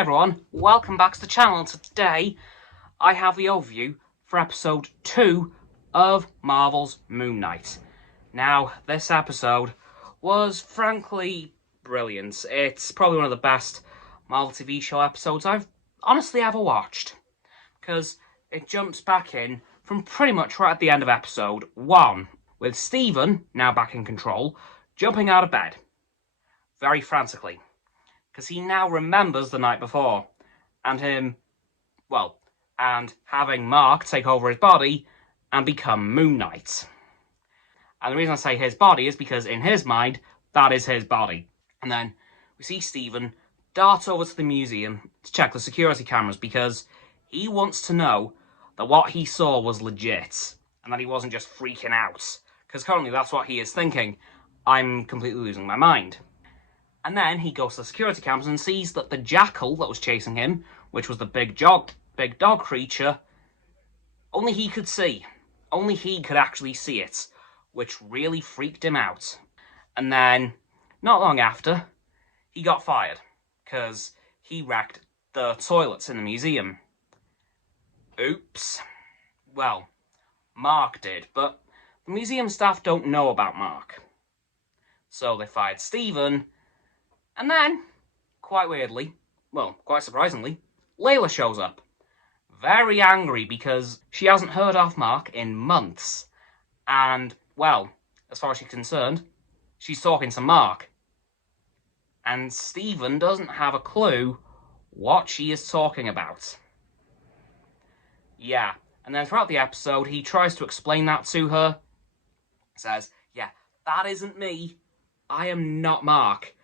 everyone, welcome back to the channel. Today I have the overview for episode 2 of Marvel's Moon Knight. Now, this episode was frankly brilliant. It's probably one of the best Marvel TV show episodes I've honestly ever watched, because it jumps back in from pretty much right at the end of episode 1, with Stephen, now back in control, jumping out of bed, very frantically, because he now remembers the night before, and having Mark take over his body and become Moon Knight. And the reason I say his body is because in his mind, that is his body. And then we see Stephen dart over to the museum to check the security cameras, because he wants to know that what he saw was legit, and that he wasn't just freaking out. Because currently that's what he is thinking. I'm completely losing my mind. And then he goes to the security cameras and sees that the jackal that was chasing him, which was the big dog creature, only he could see. Only he could actually see it, which really freaked him out. And then, not long after, he got fired, because he wrecked the toilets in the museum. Oops. Well, Mark did, but the museum staff don't know about Mark. So they fired Stephen. And then, quite surprisingly, Layla shows up. Very angry because she hasn't heard of Mark in months. And, well, as far as she's concerned, she's talking to Mark. And Stephen doesn't have a clue what she is talking about. Yeah, and then throughout the episode, he tries to explain that to her. Says, yeah, that isn't me. I am not Mark.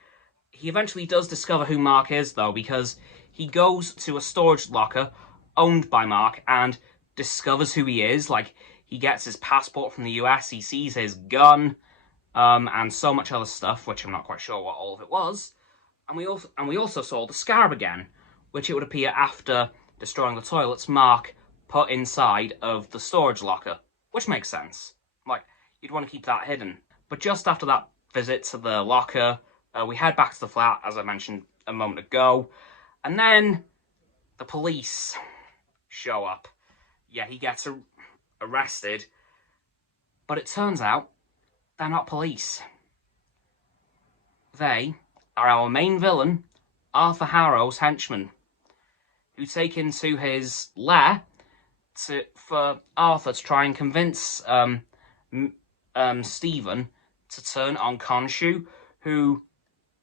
He eventually does discover who Mark is, though, because he goes to a storage locker owned by Mark and discovers who he is. Like, he gets his passport from the US, he sees his gun, and so much other stuff, which I'm not quite sure what all of it was. And we also saw the scarab again, which it would appear after destroying the toilets, Mark put inside of the storage locker, which makes sense. Like, you'd want to keep that hidden. But just after that visit to the locker, we head back to the flat, as I mentioned a moment ago, and then the police show up. Yeah, he gets arrested, but it turns out they're not police. They are our main villain, Arthur Harrow's henchmen, who take him to his lair for Arthur to try and convince Stephen to turn on Khonshu, who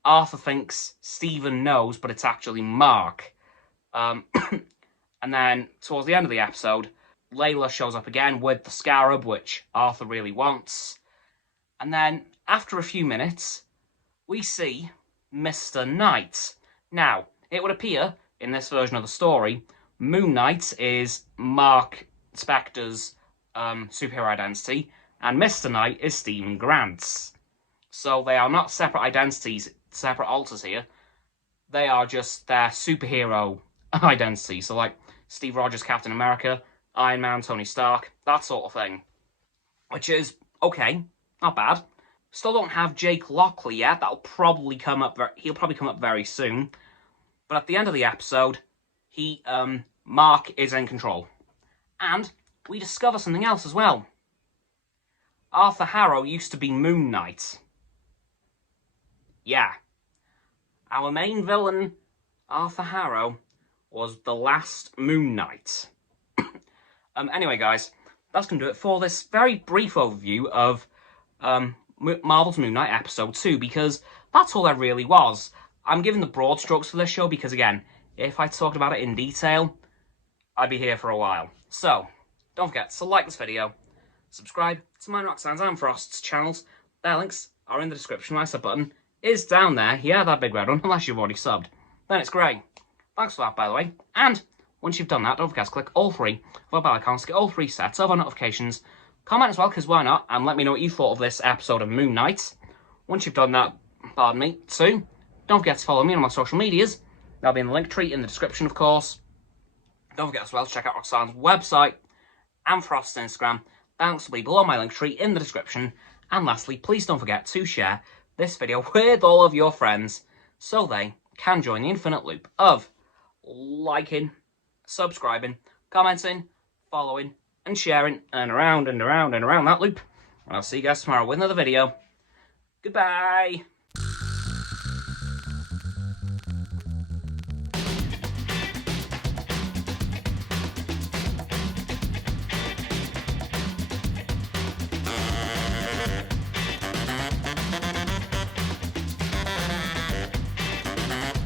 Arthur thinks Stephen knows, but it's actually Mark. And then, towards the end of the episode, Layla shows up again with the scarab, which Arthur really wants. And then, after a few minutes, we see Mr. Knight. Now, it would appear, in this version of the story, Moon Knight is Mark Spector's superhero identity, and Mr. Knight is Stephen Grant's. So they are not separate identities, separate alters here. They are just their superhero identity. So like Steve Rogers, Captain America, Iron Man, Tony Stark, that sort of thing. Which is okay, not bad. Still don't have Jake Lockley yet. He'll probably come up very soon. But at the end of the episode, Mark is in control. And we discover something else as well. Arthur Harrow used to be Moon Knight. Yeah. Our main villain, Arthur Harrow, was the last Moon Knight. Anyway, guys, that's going to do it for this very brief overview of Marvel's Moon Knight Episode 2, because that's all there really was. I'm giving the broad strokes for this show because, again, if I talked about it in detail, I'd be here for a while. So, don't forget to like this video, subscribe to mine, Roxanne's and Frost's channels. Their links are in the description. My sub button is down there. Yeah, that big red one, unless you've already subbed. Then it's grey. Thanks for that, by the way. And once you've done that, don't forget to click all three of our bell icons to get all 3 sets of our notifications. Comment as well, because why not? And let me know what you thought of this episode of Moon Knight. Once you've done that, too, don't forget to follow me on my social medias. That'll be in the link tree in the description, of course. Don't forget as well to check out Roxanne's website and Frost's Instagram. Links will be below my link tree in the description. And lastly, please don't forget to share this video with all of your friends so they can join the infinite loop of liking, subscribing, commenting, following, and sharing, and around and around and around that loop. And I'll see you guys tomorrow with another video. Goodbye!